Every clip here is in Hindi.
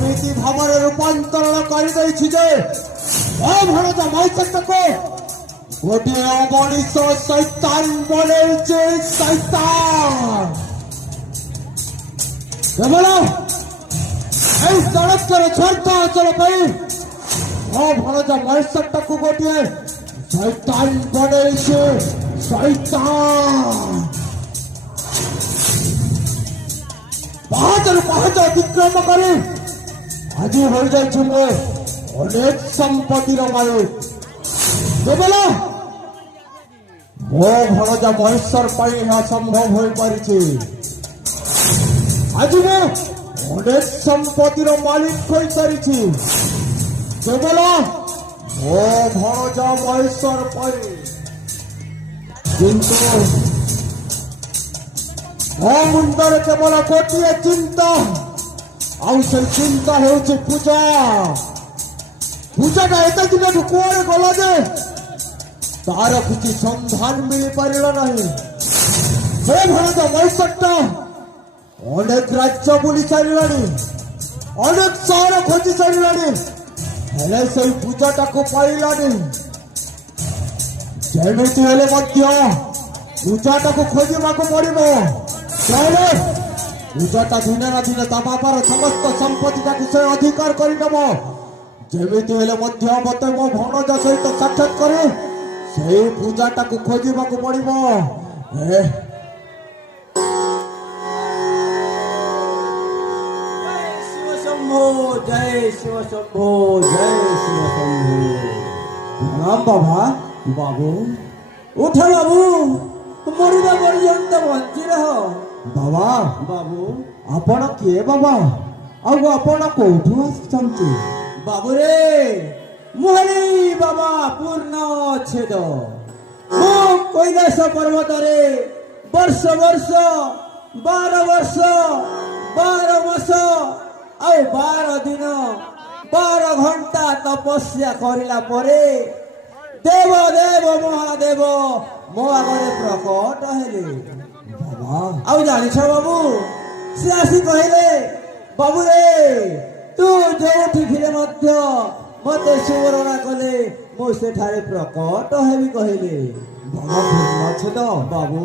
ଏମିତି ଭାବରେ ରୂପାନ୍ତରଣ କରିଦେଇଛି ଯେ ଭାରତ ମହିଷକୁ ଗୋଟିଏ ମଣିଷ ଶୈତାନ ବନେଇଛି। ଶୈତାନ କେବଳ এই জড়ত্বের স্বার্থ হাসিল ପାଇଁ ଭାରତ ମହିଷକୁ ଗୋଟିଏ ଶୈତାନ ବନେଇଛି। ଶୈତାନ পাহাড় অতিক্রম করে আজি হয়ে যাচ্ছে মো অনেক সম্পত্তির মালিক। কেবল মো ভଣଜା মহেশ্বর পাই ଏହା সম্ভব হয়ে পারিছে। আজি মো অনেক সম্পত্তির মালিক হয়ে সারিছি কেবল মো ভଣଜା মহেশ্বর পাই। কিন্তু ମୋ ମୁଣ୍ଡରେ କେବଳ ଗୋଟିଏ ଚିନ୍ତା, ଆଉ ସେ ଚିନ୍ତା ହେଉଛି ପୂଜା। ପୂଜାଟା ଏତେ ଦିନଠୁ କୁଆଡ଼େ ଗଲା ଯେ ତାର କିଛି ସନ୍ଧାନ ମିଳିପାରିଲା ନାହିଁ। ସେ ଭାରତ ମହିଷଟା ଅନେକ ରାଜ୍ୟ ବୁଲି ସାରିଲାଣି, ଅନେକ ସହର ଖୋଜି ସାରିଲାଣି, ହେଲେ ସେଇ ପୂଜାଟାକୁ ପାଇଲାନି। ଯେମିତି ହେଲେ ମଧ୍ୟ ପୂଜାଟାକୁ ଖୋଜିବାକୁ ପଡ଼ିବ। ପୂଜାଟା ଦିନେ ନା ଦିନେ ତା ବାପାର ସମସ୍ତ ସମ୍ପତ୍ତିଟାକୁ ସେ ଅଧିକାର କରିନେବ। ଯେମିତି ହେଲେ ମଧ୍ୟ ମତେ ମୋ ଭଣଜା ସହିତ ସାକ୍ଷାତ କରି ସେଇ ପୂଜାଟାକୁ ଖୋଜିବାକୁ ପଡ଼ିବ। ଶିବଶମ୍ଭୁ ଜୟ ଶିବଶମ୍ଭୁ ଜୟ ଶିବଶମ୍ଭୁ। ପ୍ରଣାମ ବାବା। ବାବୁ ଉଠ ବାବୁ, ମରିବା ପର୍ଯ୍ୟନ୍ତ ବଞ୍ଚି ରହ। ବାବା ବାବୁ ଆପଣ କିଏ ବାବା? ଆଉ ଆପଣ କୋଉଠୁ ଆସିଛନ୍ତି? ବାବୁରେ ମୋହରି ବାବା ପୂର୍ଣ୍ଣଚ୍ଛେଦ। ମୁଁ କୈଳାସ ପର୍ବତରେ ବର୍ଷ ବର୍ଷ 12 ବର୍ଷ 12 ମାସ ଆଉ 12 ଦିନ 12 ଘଣ୍ଟା ତପସ୍ୟା କରିଲା ପରେ ଦେବ ଦେବ ମହାଦେବ ମୋ ଆଗରେ ପ୍ରକଟ ହେଲେ। ଆଉ ଜାଣିଛ ବାବୁ, ସେ ଆସି କହିଲେ ବାବୁରେ ତୁ ଯୋଉଠି ଥିଲେ ମଧ୍ୟ ମତେ ସୁବର୍ଣ୍ଣ କଲେ ମୁଁ ସେଠାରେ ପ୍ରକଟ ହେବି କହିଲେ। ପୂର୍ଣ୍ଣଚ୍ଛେଦ ବାବୁ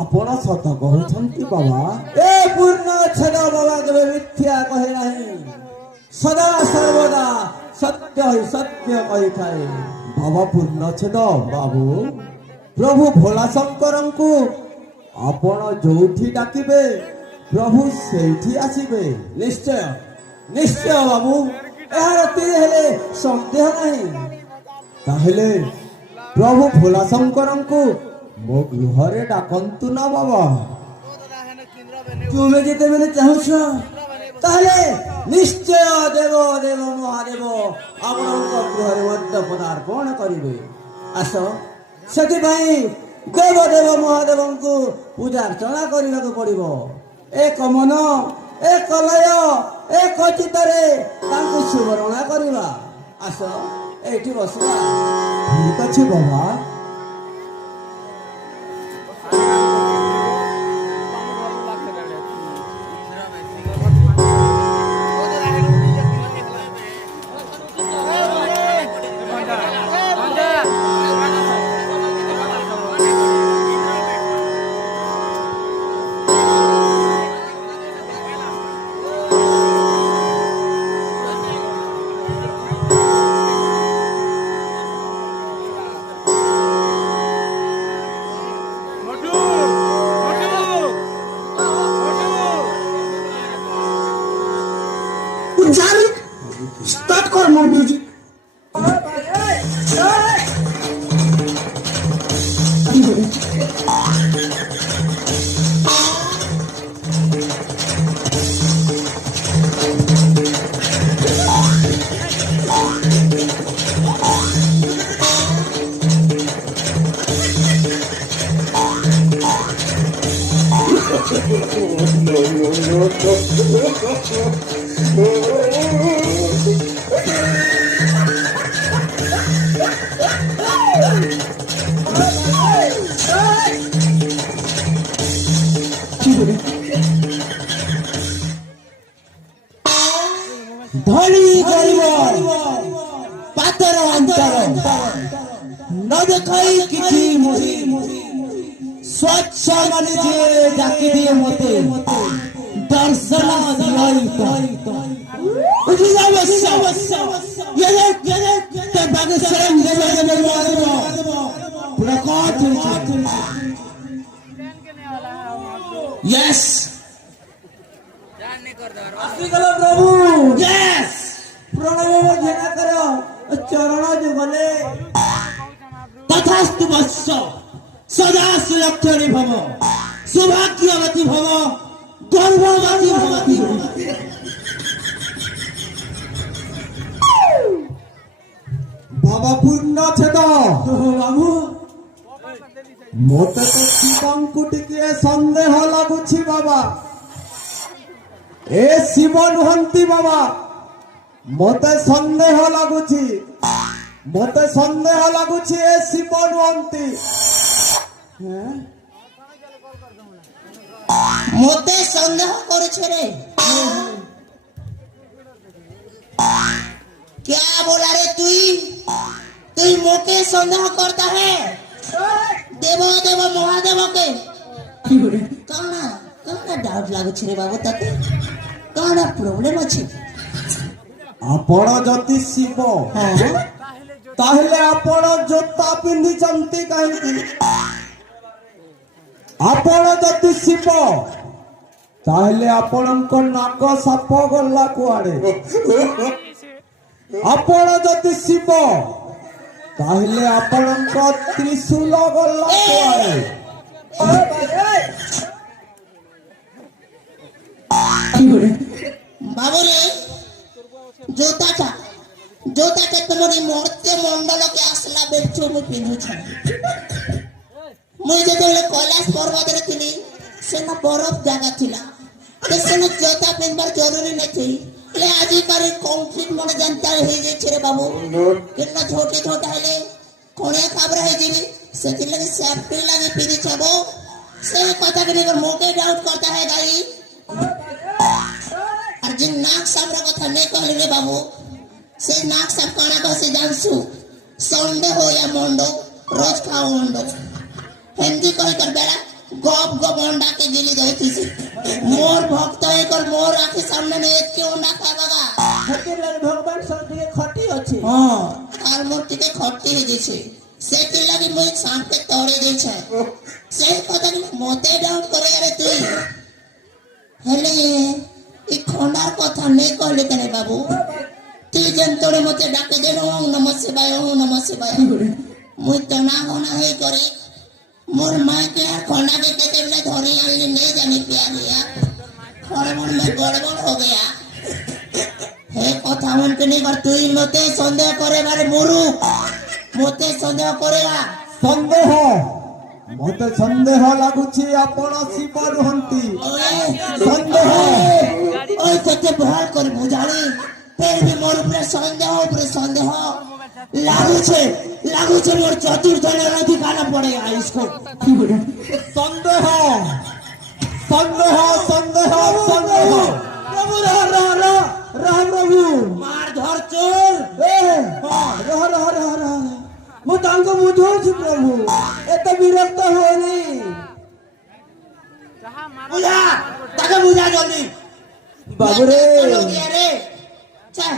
ଆପଣ ସତ କହୁଛନ୍ତି ବାବା? ଏ ପୂର୍ଣ୍ଣଚ୍ଛେଦ ବାବା କେବେ ମିଥ୍ୟା କହେ ନାହିଁ, ସଦା ସର୍ବଦା ସତ୍ୟ ହିଁ ସତ୍ୟ କହିଥାଏ। ବାବା ପୂର୍ଣ୍ଣଚ୍ଛେଦ ବାବୁ, ପ୍ରଭୁ ଭୋଳା ଶଙ୍କରଙ୍କୁ ଆପଣ ଯୋଉଠି ଡାକିବେ ପ୍ରଭୁ ସେଇଠି ଆସିବେ। ନିଶ୍ଚୟ ନିଶ୍ଚୟ ବାବୁ, ଏହାର ତିଳେ ହେଲେ ସନ୍ଦେହ ନାହିଁ। ତାହେଲେ ପ୍ରଭୁ ଭୋଳା ଶଙ୍କରଙ୍କୁ ମୋ ଗୃହରେ ଡାକନ୍ତୁ ନା ବାବା। ତୁମେ ଯେତେବେଳେ ଚାହୁଁଛ ତାହେଲେ ନିଶ୍ଚୟ ଦେବ ଦେବ ମହାଦେବ ଆପଣଙ୍କ ଗୃହରେ ମଧ୍ୟ ପଦାର୍ପଣ କରିବେ। ଆସ, ସେଥିପାଇଁ ଦେବ ଦେବ ମହାଦେବଙ୍କୁ ପୂଜା ଅର୍ଚ୍ଚନା କରିବାକୁ ପଡ଼ିବ। ଏକ ମନ ଏକ ଲୟ ଏକ ଚିତ୍ତରେ ତାଙ୍କୁ ସୁବର୍ଣ୍ଣ କରିବା। ଆସ ଏଇଠି ବସିବା। ଠିକ ଅଛି ବାବା। দেখাই কিছু মুহি স্বচ্ছ মানে যে ডাকি দিয়ে মতে দর্শন দিয়াই তো বুঝি যাবে ये ते बागे शरण देवे प्रकट यस आशीगला प्रभु यस प्रणव घेना करो चरण जुगले तथास्तु वत्स सदा सुलक्षणी भव सौभाग्यवती भव गर्भवती भवती बाबा पूर्ण छेद बाबू मत तो शिवंकु टिके संदेह लगुछि बाबा ए शिव नुहंती बाबा मते संदेह लगुछि ए शिव नुहंती मते संदेह करुछे रे क्या बोला रे तू मोके संदेह करता है देव देव महादेव के कौन डाउट लागु रे बाबू तते कौन प्रॉब्लम अछि आपण जति शिव ताहले आपण जोता पिंधी चंती काहेकि आपण जति शिव ताहले आपणक नाक साप गला कुआडे आपण जति शिव ताहले आपणक त्रिशूल गला कुआडे बाबू रे जोता तुम्हारी मूर्ति मंडल के आसला बेचो में पिन्हु छ मुझे जब कैलाश पर्वत रे थिली सेना बरफ जगह थिला ते सेना जोता पिनबार जरूरी नहीं थी ले आज कर कॉन्फ्लिक्ट मन जनता हे जे छरे बाबू कितना छोटे हेले कोणे खबर है जीवी सेति लगे सेफ्टी लगे पिनी छबो से कथा के निकर मोके डाउट करता है गाई अर्जुन नाक सामरा कथा नहीं कहले रे बाबू से नाक सब काना कह से जानसु संडे हो या मंडो रोज खाओ मंडो हिंदी कह कर बेला गप गप अंडा के गिली दई थी मोर भक्त है कर मोर आंख सामने ने एक के अंडा खा बाबा हके लगे भगवान सब के खटी अछि हां आर मोर टिके खटी हे जैसे से के लगे मोई सांप के तोड़े दे छै से कथा के मोते डाउट करे रे तू हेले ई खंडार कथा नहीं कहले कने बाबू ती जन तोड़े मते डाके दे ओम नमः शिवाय मुई तो ना होना है करे मोर माय के खंडा के केते ले धरी आली नहीं जानी पिया गया खड़बड़ में गड़बड़ हो गया हे कथा मन के नहीं कर तू मते संदेह करे बारे मोरू मते संदेह करेगा संदेह मते संदेह लागुछि आपण शिव नुहंती संदेह ओए कते भय कर बुझाली फिर भी मोर ऊपर संदेह लागू छे मोर चतुर्थ अधिकार पड़ेगा इसको संदेह प्रभु रह प्रभु मार धर चोर रह मु तांको बुझौ छु प्रभु एते विरक्त होनी बुझा जल्दी बाबू रे चल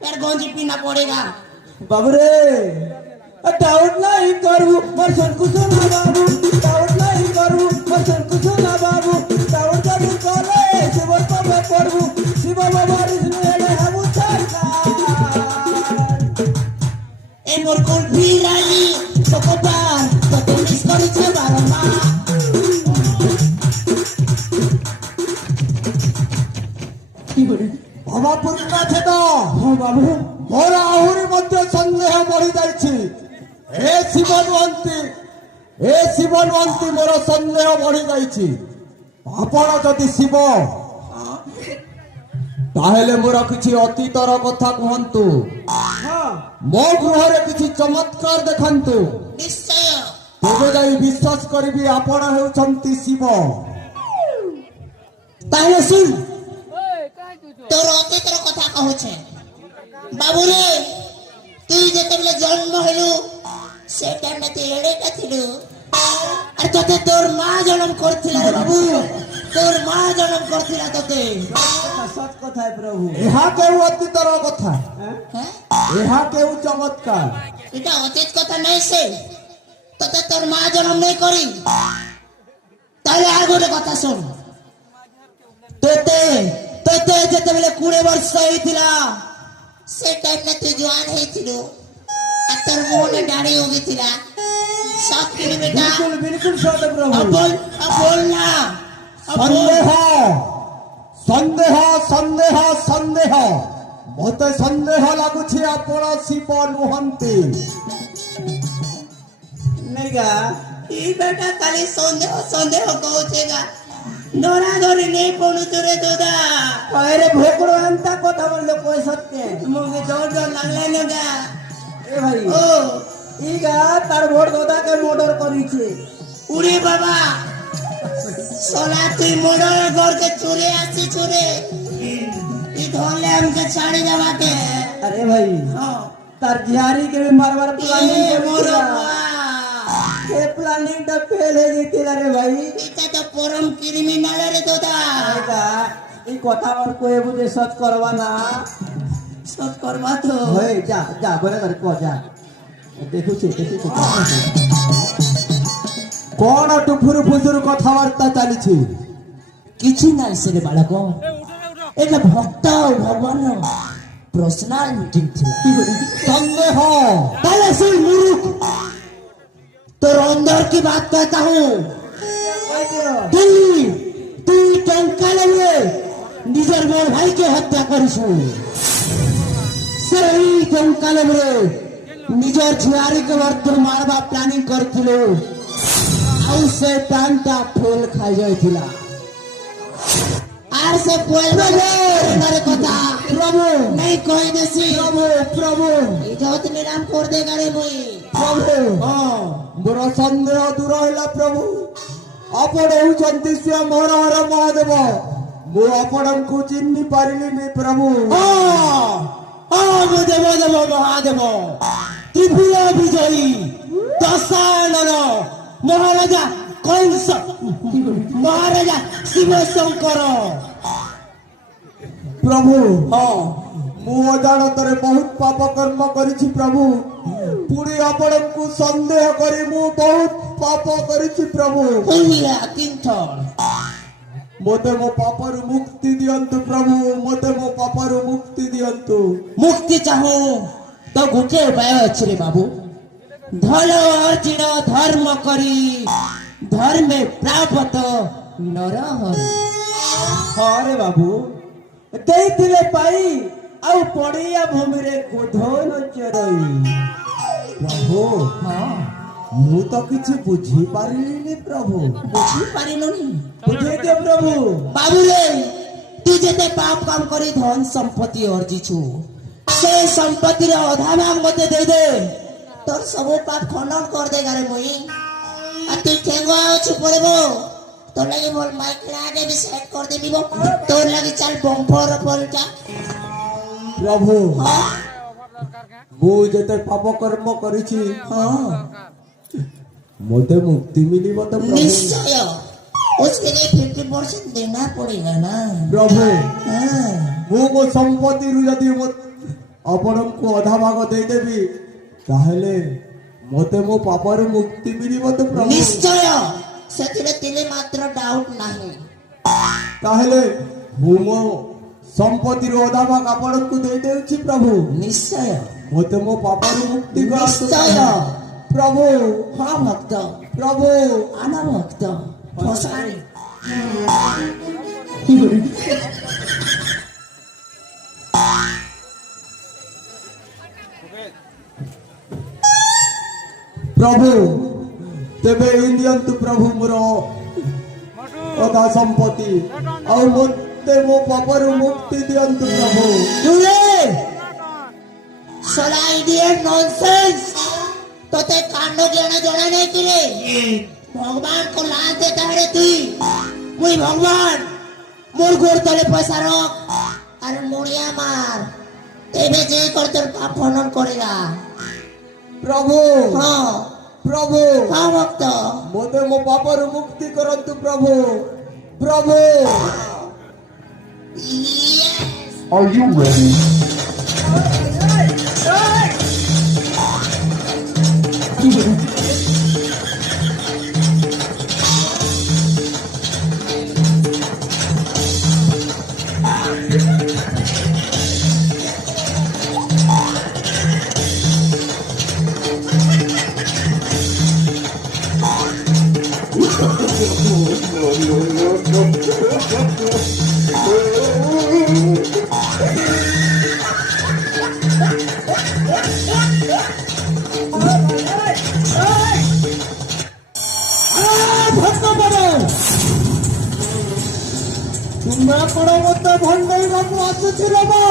फिर गंजी पीना पड़ेगा बाबू रे डाउट नहीं करू मरसन कुछ ना बाबू डाउट नहीं करू मरसन कुछ ना बाबू डाउट करू करे शिव को मैं पढ़ू शिव बाबा विष्णु हेले हम सरकार ए मोर को भी रानी तो को बार तो तुम मिस करी छे बारमा बाबा पूर्ण छेद हां बाबू मोर आहुरी मध्य संदेह बढ़ी जाइछि ए शिव नुहंती मोर संदेह बढ़ी जाइछि आपण जदि शिव ताहेले मोर किछि अतीतर कथा कहंतु मो गृहरे किछि चमत्कार देखंतु निश्चय तेबे जाई विश्वास करबी आपण हेउछंती शिव ताहे सुन तोर अतीतर कथा कहू छे बाबू रे तू जेतेबेले जन्म हेलु সে টাইমে তুই এড়েটা ছিল আর তোতে তোর মা জন্ম করছিল রে বাবু তোর মা জন্ম করছিল তোতে সৎ কথায় প্রভু। ইহা কেউ অতীতর কথা, হ্যাঁ? হ্যাঁ ইহা কেউ চমৎকার। এটা অতীত কথা নাই সে তোতে তোর মা জন্ম নেই করি তাহলে আর গোটে কথা শোন তোতে তোতে যেତେବେଳେ 20 ବର୍ଷ ହେଇଥିଲା ସେ ଟାଇମରେ ତୁ ଜୱାନ ହେଇଥିଲୁ আর তোর মুখে দাড়ি উগিଥିଲା সব কিলোমিটার বিলকুল বিলকুল সৎ প্রভু। বল না সন্দেহ সন্দেহ সন্দেহ সন্দেহ মতে সন্দেহ লাগুଛି ଆପଣ ଶିବ ନୁହନ୍ତି। নেগা এই বেটা খালি সন্দেহ সন্দেহ কହୁছেগা ধরা ধরি নেই পড়ুଛୁ রে দাদা কয়রে ভোকড়ো আনতা কথা বললো কই সত্যি। মুখে জোর জোর লাগলাই না গা এ ভাই ও ಈಗ তার ভোট দাদাকে মর্ডার করিছে। উড়ে বাবা সোনা তুই মোড়ের ঘরকে চুরে আসি চুরে এই ধরলে আমাকে ছাড়ি যাবাকে আরে ভাই তার ঝিয়ারি কে भी মারবার প্ল্যানিং মোর এ প্ল্যানিংটা ফেল হয়ে গেছিল রে ভাই। এটা তো পরম ক্রিমিনাল রে দাদা এটা এই কথা আর কয়ে বুঝে সৎ করবা না। সব করবা তো হয়ে যা যা বলে করে কো যা দেখুছি দেখুছি। କଣ ଟୁଫୁରୁ ଫୁସୁରୁ କଥାବାର୍ତ୍ତା ଚାଲିଛି? କିଛି ନାହିଁ ସେ ବାଳକ ଏଟା ଭକ୍ତ ଆଉ ଭଗବାନ ପର୍ସନାଲ ମିଟିଂ ଥିଲା ସନ୍ଦେହ তাহলে সুন মুরুখ তোর অন্দর কি বাত कहता हूँ তুই তুই টঙ্কা লেগে নিজের বড় ভাইকে হত্যা করিস সেই টঙ্কা লেগে নিজের ঝিয়ারিকে বর্তমান মারবা প্ল্যানিং করছিল ଆଉ ସେ ପ୍ଲାନ୍ଟା ଫେଲ୍ ଖାଇଯାଇଥିଲା আর সে পয়সার কথা প্রভু নাই কই দেছি ପ୍ରଭୁ ପ୍ରଭୁ ইজত নিরাম কর দেগা রে মুই ପ୍ରଭୁ হ্যাঁ ମୋର ସନ୍ଦେହ ଦୂର ହେଲା ପ୍ରଭୁ। ଆପଣ ହେଉଛନ୍ତି ସ୍ୱୟଂ ହର ହର ମହାଦେବ। ମୁଁ ଆପଣଙ୍କୁ ଚିହ୍ନି ପାରିଲିନି ପ୍ରଭୁ। দেব দেব মহাদেব ত্রিপুর বিজয়ী দশানন মহারাজা কংস মহারাজা শিব শঙ্কর ପ୍ରଭୁ ମୁଁ ଅଜାଣତରେ ବହୁତ ପାପ କର୍ମ କରିଛି ପ୍ରଭୁ। ପୁଣି ଆପଣଙ୍କୁ ସନ୍ଦେହ କରି ମୁଁ ବହୁତ ପାପ କରିଛି ପ୍ରଭୁ। হইয়া তিনথর ମୋତେ ମୋ ପାପରୁ ମୁକ୍ତି ଦିଅନ୍ତୁ ପ୍ରଭୁ। ମୋତେ ମୋ ପାପରୁ ମୁକ୍ତି ଦିଅନ୍ତୁ। মুক্তি চাহু তো গোটে উপায় ଅଛି রে বাবু ধল অর্জুন ধর্ম করি ধর্মে প্রাপত নর হরি ହଁ ରେ ବାବୁ ଦେଇଥିଲେ ପାଇ ଆଉ ପଡିଆ ଭୂମିରେ ଗୋଧନ ଚରଇ। ପ୍ରଭୁ ହଁ ମୁଁ ତ କିଛି ବୁଝିପାରିଲିନି ପ୍ରଭୁ। বুঝিপারিলনি বুঝাই দিও প্রভু। বাবুরে তুই যেতে পাপ কাম করে ধন সম্পত্তি অর্জিছু সেই সম্পত্তির অধা ভাগ মতে দেই দে তোর সব পাপ খণ্ডন কর দে গারে মুই আর তুই ঠেঙ্গা আছু পড়ব তোর লাগি বল মাইক লাগে বি সেট কর দে দিব তোর লাগি চাল বম্পর পলটা ପ୍ରଭୁ হ্যাঁ ମୁଁ ଯେତେ ପାପ କର୍ମ କରିଛି হ্যাঁ ମୋତେ ମୁକ୍ତି ମିଳିବ ତ ପ୍ରଭୁ? निश्चय उसके लिए 50% देना पड़ेगा ना ପ୍ରଭୁ हाँ ମୁଁ ମୋ ସମ୍ପତ୍ତିରୁ ଯଦି ଆପଣଙ୍କୁ ଅଧା ଭାଗ ଦେଇଦେବି ତାହେଲେ ମୋତେ ମୋ ପାପରୁ ମୁକ୍ତି ମିଳିବ ତ ପ୍ରଭୁ? ନିଶ୍ଚୟ ସେଥିରେ ତିଳେ ମାତ୍ର ଡାଉଟ ନାହିଁ ତାହେଲେ ମୁଁ ମୋ ସମ୍ପତ୍ତିରୁ ଅଧା ଭାଗ ଆପଣଙ୍କୁ ଦେଇଦେଉଛି ପ୍ରଭୁ। ନିଶ୍ଚୟ ମୋତେ ମୋ ପାପରୁ ମୁକ୍ତି କରନ୍ତୁ ନିଶ୍ଚୟ ପ୍ରଭୁ। ହଁ ଭକ୍ତ ପ୍ରଭୁ ଆନ ଭକ୍ତ ଫସାଣି ପ୍ରଭୁ ତେବେ ଏଇ ଦିଅନ୍ତୁ ପ୍ରଭୁ ମୋର ଅଧା ସମ୍ପତ୍ତି ଆଉ ମୋତେ ମୋ ପାପରୁ ମୁକ୍ତି ଦିଅନ୍ତୁ ପ୍ରଭୁ। ଜୁରେ ସଲା ଇଡିଏଟ ନନସେନ୍ସ তোতে কাণ্ড জ্ঞান জনা নাই কিরে ভগবান কো লাজ দেতা রে তুই মুই ভগবান মোর গোর তলে পয়সা রখ আর মুড়িয়া মার তেবে যে কর তোর পাপ খণ্ডন করেগা প্রভু হ্যাঁ ପ୍ରଭୁ ହଁ ଭକ୍ତ ମୋତେ ମୋ ପାପରୁ ମୁକ୍ତି କରନ୍ତୁ ପ୍ରଭୁ ପ୍ରଭୁ Are you ready? ତୁମେ କଣ ମୋତେ ଭଣ୍ଡେଇବାକୁ ଆସୁଥିଲ ବା?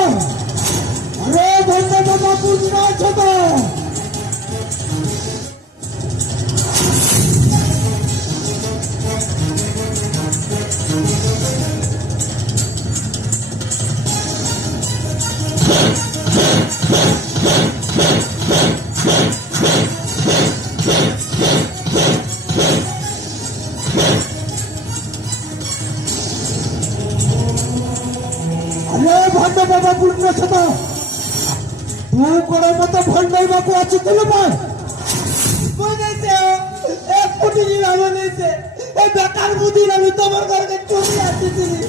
ଆରେ ଭଣ୍ଡ ବାବା ପୂର୍ଣ୍ଣ ଅଛ ତ? আরে ভণ্ড বাবা পূর্ণ সভা তুই করে মতো ভণ্ডাইবাকু আসিছিল বা? বুঝেছে এক কোটি জিরা বলেছে এই বেকার বুদ্ধির আমি তোমার ঘরে চলে আসতেছিলি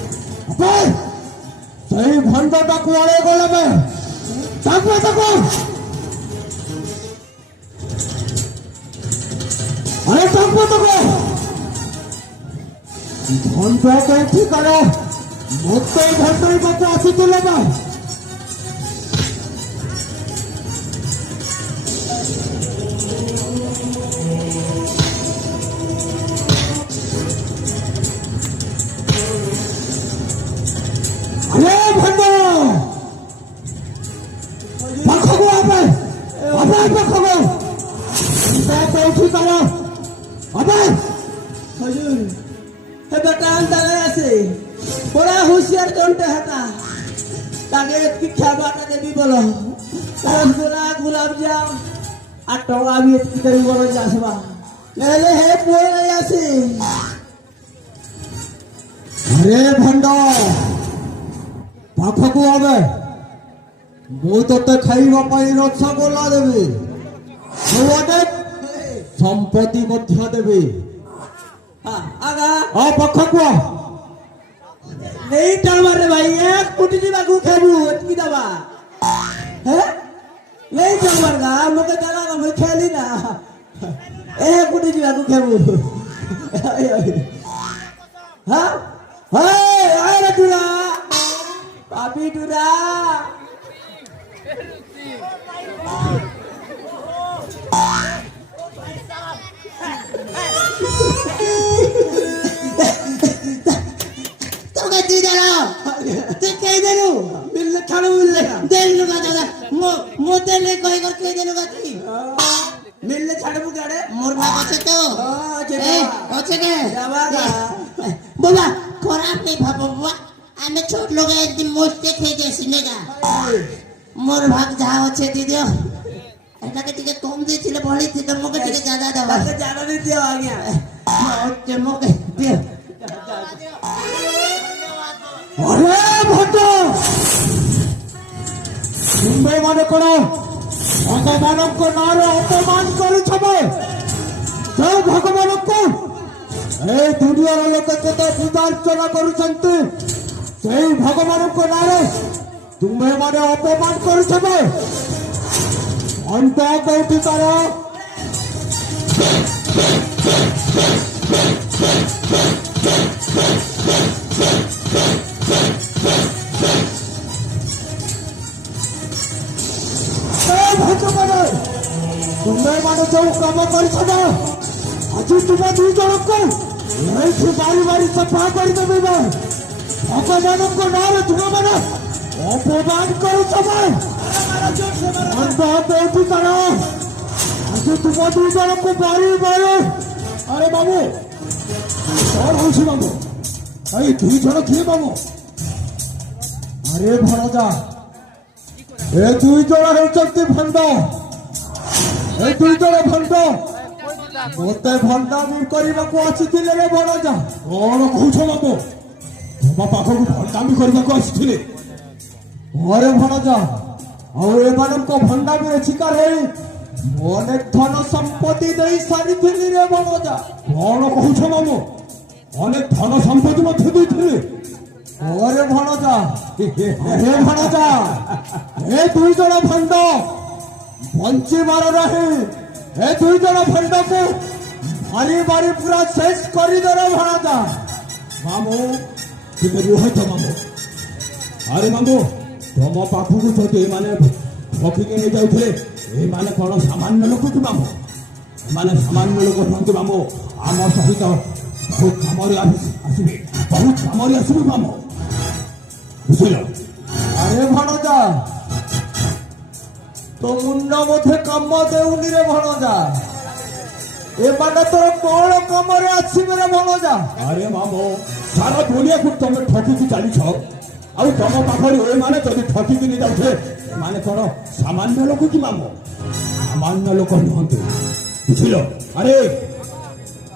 আবে সেই ভণ্ডটাকু আড়ে গলাবে থাকবে থাকো আরে থাকবে থাকো ভণ্ড কেউঠি করো মতো ভণ্ডাইবাকু আসিছিল বা? আরে ভণ্ড পাখগো আবে আবে পাখগো কেউঠি করো আবে হুজুর হে বেটা আন্দালে আছে বড়া হুঁশিয়ার কোনটা হাতা তাকে কি খাবারটা দেবি বলো রসগোল্লা গোলাপ জাম আর টকা আমি কি করি বলো যাসবা নাহলে হে পড়ে আছে আরে ভণ্ড পাখକୁ আবে ମୁଁ ତତେ ଖାଇବା ପାଇଁ ରସଗୋଲା ଦେବି ଆଉ ଅନେକ ସମ୍ପତ୍ତି ମଧ୍ୟ ଦେବି हाँ आगा ଆଉ ପାଖକୁ ଆ नहीं टाल मारे भाई एक कुटी जी बागू खेबू इतनी दबा है नहीं टाल मार गा मुके दला का मैं खेली ना एक कुटी जी बागू खेबू हाँ हाय आए रे टूरा पापी टूरा तो गति जरा ते कह देलु मिलने खाने मिलने देलु का दादा मो देले कहि कर कह देलु गति मिलने छाड़े बुगाड़े मोर भाग আছে তো जेबा আছে কে जावा गा বাবা খারাপ নেই ভাবো বাবা আমি ছোট লোক একদিন মোস্টে খেয়ে গেছি নেগা মোর ভাগ যা আছে দিদিও এটাকে টিকে কম দিয়েছিল বলি ছিল মোকে টিকে জাদা দাও बाकी जाना नहीं दिया आ गया হচ্ছে মোকে দিও আরে ভণ্ড ତୁମେ ମାନେ କଣ ଭଗବାନଙ୍କ ନାଁରେ ଅପମାନ କରୁଛ ବେ? ଯୋଉ ଭଗବାନଙ୍କୁ এই ଦୁନିଆର ଲୋକ କେତେ ପୂଜାର୍ଚ୍ଚନା କରୁଛନ୍ତି ସେଇ ଭଗବାନଙ୍କ ନାଁରେ ତୁମେ ମାନେ ଅପମାନ କରୁଛ ବେ? ଅନ୍ତ କୋଉଠି ତାର? ଭଗବାନ ତୁମେ ମାନେ ଯୋଉ କାମ କରିଛ ନା ଆଜି ତୁମେ ଦୁଇ ଜଣଙ୍କୁ ଏଇଠି ମାରି ମାରି ସଫା କରିଦେବି ବା। ଭଗବାନଙ୍କ ନାଁରେ ତୁମେ ମାନେ ଅପମାନ କରୁଛ ବା। ଅନ୍ତ କୋଉଠି ତାର? ଆଜି ତୁମ ଦୁଇ ଜଣଙ୍କୁ ମାରି ମାରି ଆରେ ବାବୁ କଣ ହଉଛି ବାବୁ? ଏଇ ଦୁଇ ଜଣ କିଏ ବାବୁ? ଆରେ ଭଣଜା ଏ ଦୁଇ ଜଣ ହେଉଛନ୍ତି ଭଣ୍ଡ। ଏ ଦୁଇ ଜଣ ଭଣ୍ଡ ମତେ ଭଣ୍ଡାମି କରିବାକୁ ଆସିଥିଲେ ରେ ଭଣଜା। କଣ କହୁଛ ମାମୁ? ତମ ପାଖକୁ ଭଣ୍ଡାମି କରିବାକୁ ଆସିଥିଲେ? ଘରେ ଭଣଜା, ଆଉ ଏମାନଙ୍କ ଭଣ୍ଡାମିରେ ଶିକାର ହେଇ ଅନେକ ଧନ ସମ୍ପତ୍ତି ଦେଇ ସାରିଥିଲି ରେ ଭଣଜା। କଣ କହୁଛ ମାମୁ? ଅନେକ ଧନ ସମ୍ପତ୍ତି ମଧ୍ୟ ଦେଇଥିଲେ? ଘରେ ଭଣଜା, ହେ ଭଣଜା, ଏ ଦୁଇ ଜଣ ଭଣ୍ଡ ବଞ୍ଚିବାର ନାହିଁ। ଏ ଦୁଇ ଜଣ ଭଣ୍ଡକୁ ମାରି ମାରି ପୁରା ଶେଷ କରିଦେଲେ ଭଣଜା। ମାମୁ ଟିକେ ରୁହ ତ ମାମୁ। ଆରେ ମାମୁ, ତମ ପାଖକୁ ଯଦି ଏମାନେ ଠକିକି ନେଇଯାଉଥିଲେ, ଏମାନେ କଣ ସାମାନ୍ୟ ଲୋକ କି ମାମୁ? ଏମାନେ ସାମାନ୍ୟ ଲୋକ ନୁହନ୍ତି ମାମୁ। ଆମ ସହିତ ବହୁତ କାମରେ ଆସିବେ, ବହୁତ କାମରେ ଆସିବେ ମାମୁ, ବୁଝିଲ? ଆରେ ଭଣଜା, তো মুন্ড মধ্যে কাম দেউনি রে ভণজা। এবারে তোর কোন কামরে আসিবে রে ভণজা? আরে মামু, সারা দুনিয়াକୁ ତମେ ଠକିକି ଚାଲିଛ, ଆଉ ତମ ପାଖରେ ଏମାନେ ଯଦି ଠକିକି ନେଇ ଯାଉଥିଲେ, ଏମାନେ କଣ ସାମାନ୍ୟ ଲୋକ କି ମାମୁ? ସାମାନ୍ୟ ଲୋକ ନୁହନ୍ତି, ବୁଝିଲ? ଆରେ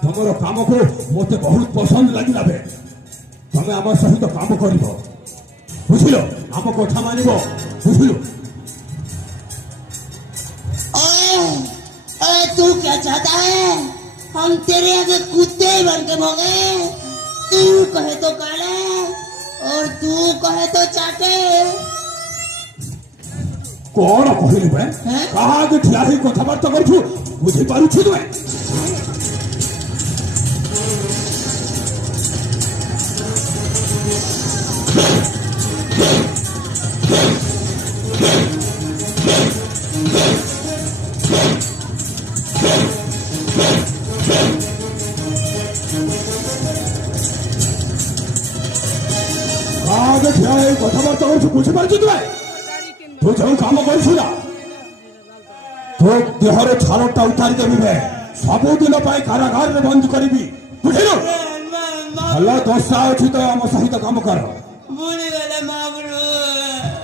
ତମର କାମକୁ ମୋତେ ବହୁତ ପସନ୍ଦ ଲାଗିଲା ବେ। ତମେ ଆମ ସହିତ କାମ କରିବ, ବୁଝିଲ? ଆମ କଥା ମାନିବ, ବୁଝିଲ? ओए तू क्या चाहता है? हम तेरे आगे कुत्ते बन के भोगे। तू कहे तो काले और तू कहे तो चाटे। କଣ କହିଲି ବେ? କାହା ଆଗେ ଠିଆ ହେଇ କଥାବାର୍ତ୍ତା କରୁଛୁ? ବୁଝିପାରୁଛୁ ତୁମେ? ଆଗେ ଠିଆ ହେଇ କଥାବାର୍ତ୍ତା କରୁଛୁ, ବୁଝିପାରୁଛୁ ତୁମେ? ତୁ ଯେଉଁ କାମ କରିଛୁ ନା, ତୋ ଦେହରେ ଛାଲଟା ଉତାରି ଦେବି ବେ। ସବୁଦିନ ପାଇଁ କାରାଗାରରେ ବନ୍ଦ କରିବି, ବୁଝିଲୁ? ଭଲ ଦଶା ଅଛି ତ ଆମ ସହିତ କାମ କର।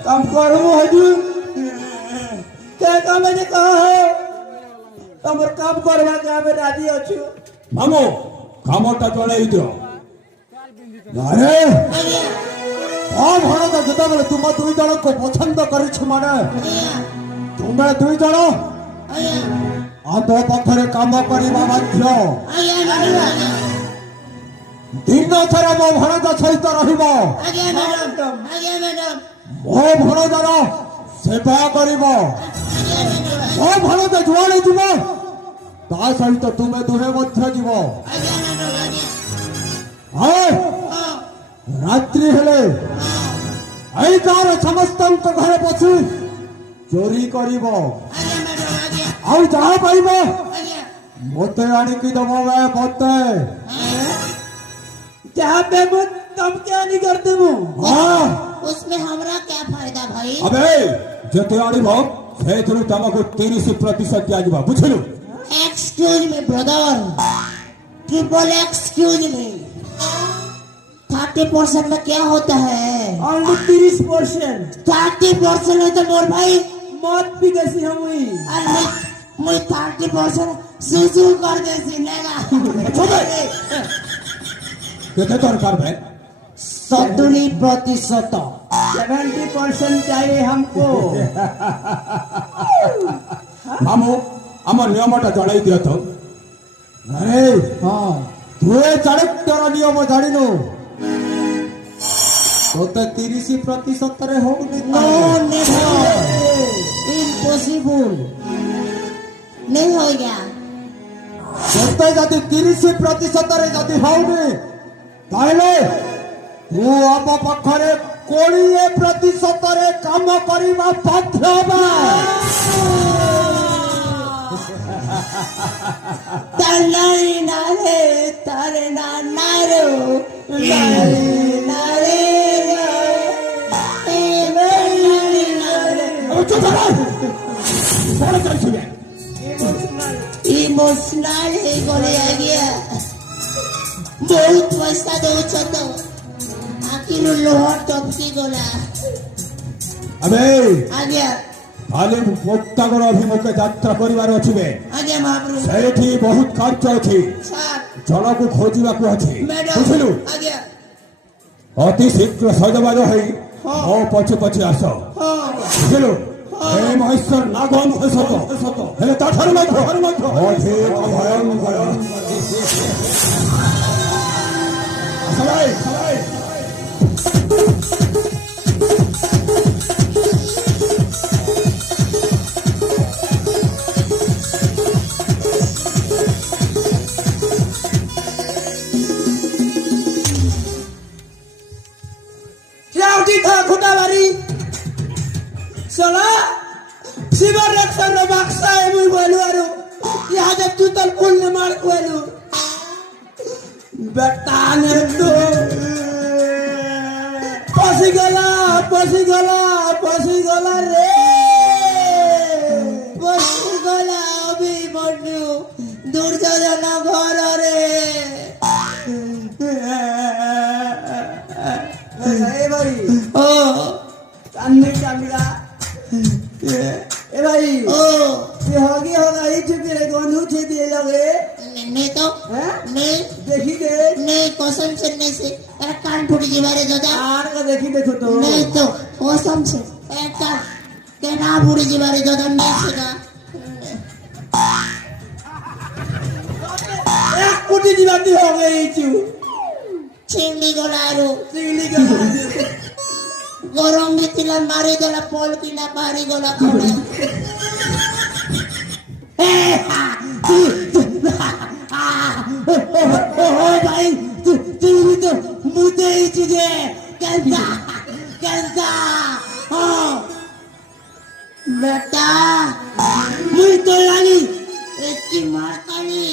କାମ କରିବୁ ହଜୁର, କେ କାମ ଯେ କହ, ତମର କାମ କରିବାକୁ ଆମେ ରାଜି ଅଛୁ। ମାମୁ, କାମଟା ଜଣେଇ ଦିଅ। ଆରେ ହଁ ଭଣଜା, ଯେତେବେଳେ ତୁମ ଦୁଇ ଜଣଙ୍କୁ ପସନ୍ଦ କରିଛୁ ମାନେ ତୁମେ ଦୁଇ ଜଣ ଆମ ପାଖରେ କାମ କରିବା ବାଧ୍ୟ। ଦିନ ସାରା ମୋ ଭଣଜା ସହିତ ରହିବ, ମୋ ଭଣଜାର ସେବା କରିବ। ମୋ ଭଣଜା ଯୁଆଡ଼େ ଯିବ ତା ସହିତ ତୁମେ ଦୁହେଁ ମଧ୍ୟ ଯିବ। ରାତ୍ରି ହେଲେ ଏଇ ଗାଁର ସମସ୍ତଙ୍କ ଘରେ ପଶି ଚୋରି କରିବ, ଆଉ ଯାହା ପାଇବ ମୋତେ ଆଣିକି ଦବ ବେ। ମୋତେ ଯାହା ଦେବୁ ତମକେ ଆଣି କରିଦେବୁ। उसमें हमरा क्या फायदा भाई? अबे ଯେତେ ଆଣିବ ସେଇଥିରୁ ତମକୁ 30% ଦିଆଯିବ, ବୁଝିଲୁ? Excuse me brother, triple excuse me. 30% में क्या होता है? only 30%। 30% है तो मोर भाई मत भी देसी हम हुई। मुझे 30% सुसु कर देसी लेगा। କେତେ ଦରକାର ବେ? 70%। 70% चाहिए हमको। ମାମୁ, ଆମ ନିୟମଟା ଜଣାଇ ଦିଅ ତ। ଆରେ ହଁ, ତୁ ଏ ଚାଣକ୍ୟର ନିୟମ ଜାଣିନୁ, ତୋତେ 30%ରେ ହଉନି। नो नेवर, इम्पॉसिबल नहीं होगा। ତୋତେ ଯଦି 30%ରେ ଯଦି ହଉନି, ତାହେଲେ ତୁ ଆମ ପାଖରେ 20%ରେ କାମ କରିବା ବାଧ୍ୟ ହେବା। तानाई नारे तारे ना नारो नारे नारे इमोशनल है गले आ गया। बहुत पैसा दौच तो आखिर लोहा टपकी गला अबे आ गया। কাଲି মুକ୍ତାଗର ଅଭିମୁଖେ ଯାତ୍ରା କରିବାର ଅଛିବେ ଆଜ୍ଞା ମହାପ୍ରଭୁ ସେଇଠି ବହୁତ କାର୍ଯ୍ୟ ଅଛି ସାର୍ ଜଳକୁ ଖୋଜିବାକୁ ଅଛି ମ୍ୟାଡାମ ବୁଝିଲୁ ଆଜ୍ଞା ଅତି ଶୀଘ୍ର ସଜବାଜ ହେଇ ମୋ ପଛେ ପଛେ ଆସ ହଁ ବୁଝିଲୁ ଏ ମହେଶ୍ୱର ନାଗ ନୁହେଁ ସତ ହେଲେ ତାଠାରୁ ମଧ୍ୟ ଅଧିକ ଭୟଙ୍କର ଆସ ଭାଇ, ଆସ ଭାଇ। খুঁটাবাড়ি চলা শিবর রক্ষণ বাক্সা এমন কইলু আর ইহাদে তুই তোর ফুল মার কইলু বেটানে তো পসি গলা রে বসু গলা অভিমন্যু দুর্যোধন ঘর রে এ ভাই ও কান্দিরা এ ভাই ও ये होगा ये चुके रे गंधु छे दिए लगे नहीं तो हैं नहीं देखी दे नहीं कसम से नहीं से एक कान फूट जीवारे दादा आर का देखी देखो तो नहीं तो कसम से एक कान के ना फूट जीवारे दादा नहीं सेगा एक कोटी जीवाती हो गई चू चिंडी गलारो सिगली का गरम मिथिला मारे गला पॉल की ना पारी गला खड़ा ओ भाई तू भी तो मुझे ही तुझे कैसा हाँ बेटा मुझे तो लगी इतनी मार काली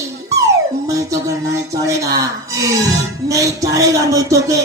मैं तो नहीं चलेगा नहीं चलेगा मैं तो के